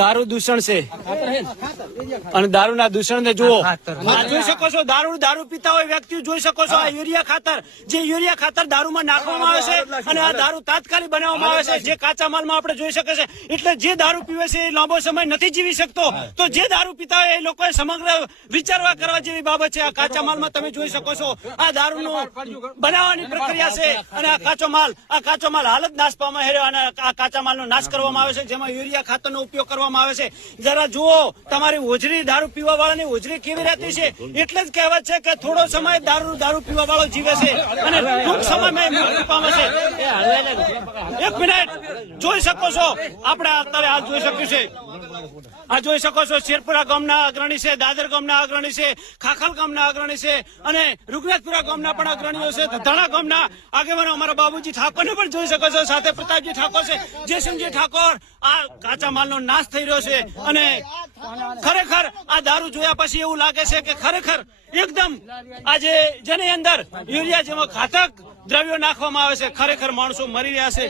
દારૂ દૂષણ છે અને દારૂના દૂષણ ને જુઓ, જોઈ શકો છો દારૂ પીતા હોય વ્યક્તિઓ જોઈ શકો છો. આ યુરિયા ખાતર, જે યુરિયા ખાતર દારૂમાં નાખવામાં આવે છે અને આ દારૂ તાત્કાલિક બનાવવામાં આવે છે, જે કાચા માલમાં આપણે જોઈ શકે છે. એટલે જે દારૂ પીવે છે એ લાંબો સમય નથી જીવી શકતો. તો જે દારૂ પીતા હોય એ લોકોએ સમગ્ર વિચારવા કરવા જેવી બાબત છે. આ કાચા માલમાં તમે જોઈ શકો છો આ દારૂનું બનાવવાની પ્રક્રિયા છે અને આ કાચો માલ હાલ જ નાશ પામે છે અને આ કાચા માલનો નાશ કરવામાં આવે છે, જેમાં યુરિયા ખાતરનો ઉપયોગ કરવામાં આવે છે. જરા જુઓ તમારી હોજરી, દારૂ પીવા વાળાની હોજરી કેવી રહેતી છે. એટલે જ કહેવત છે કે થોડો સમય દારૂ પીવા વાળો જીવે છે અને ટૂંક સમયમાં મૃત્યુ પામે છે. એક મિનિટ જોઈ શકો છો, આપણે અત્યારે આ જોઈ શક્યું છે. આ જોઈ શકો છો શેરપુરા ગામના અગ્રણી છે, દાદર ગામના અગ્રણી છે, ખાખલ ગામના અગ્રણી છે અને રૂગનાથપુરા ગામના પણ અગ્રણીઓ છે. ધધાણા ગામના આગેવાનો અમારા બાબુજી ઠાકોરને પણ જોઈ શકો છો, સાથે પ્રતાપજી ઠાકોર છે, જયસિંહજી ઠાકોર. આ કાચા માલનો નાશ થઈ રહ્યો છે અને ખરેખર આ દારૂ જોયા પછી એવું લાગે છે કે ખરેખર એકદમ આજે જેની અંદર યુરિયા જેવા ઘાતક દ્રવ્યો નાખવામાં આવે છે, ખરેખર માણસો મરી રહ્યા છે.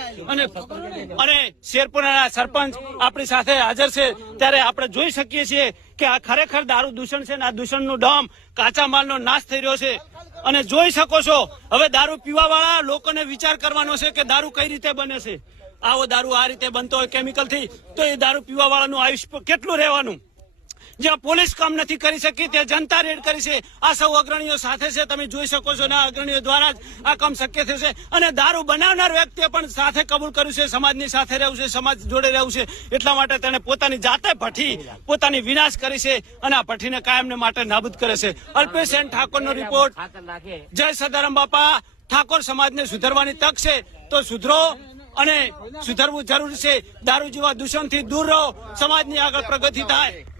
અને શેરપુરાના સરપંચ આપણી સાથે હાજર છે ત્યારે આપણે જોઈ શકીએ છીએ કે આ ખરેખર દારૂ દૂષણ છે અને આ દૂષણનું ડમ, કાચા માલનો નાશ થઈ રહ્યો છે. અને જોઈ શકો છો હવે દારૂ પીવા વાળા લોકોને વિચાર કરવાનો છે કે દારૂ કઈ રીતે બને છે. આવો દારૂ આ રીતે બનતો હોય કેમિકલથી, તો એ દારૂ પીવા વાળાનું આયુષ્ય કેટલું રહેવાનું. જ્યાં પોલીસ કામ નથી કરી શકી ત્યાં જનતા રેડ કરી છે. આ સૌ અગ્રણીઓ સાથે છે, તમે જોઈ શકો છો ને આ અગ્રણીઓ દ્વારા જ આ કામ શક્ય થશે. અને દારૂ બનાવનાર વ્યક્તિએ પણ સાથે કબૂલ કર્યું છે, સમાજની સાથે રહેવું છે, સમાજ જોડે રહેવું છે. એટલા માટે તેને પોતાની જાતે ભઠ્ઠી પોતાની વિનાશ કરી છે અને આ ભઠ્ઠીને કાયમને માટે નાબૂદ કરે છે. અલ્પેશ સેન ઠાકોરનો રિપોર્ટ. જય સદારામ બાપા. ઠાકોર સમાજને સુધરવાની તક છે તો સુધરો અને સુધરવું જરૂરી છે. દારૂ જેવા દૂષણથી દૂર રહો, સમાજની આગળ પ્રગતિ થાય.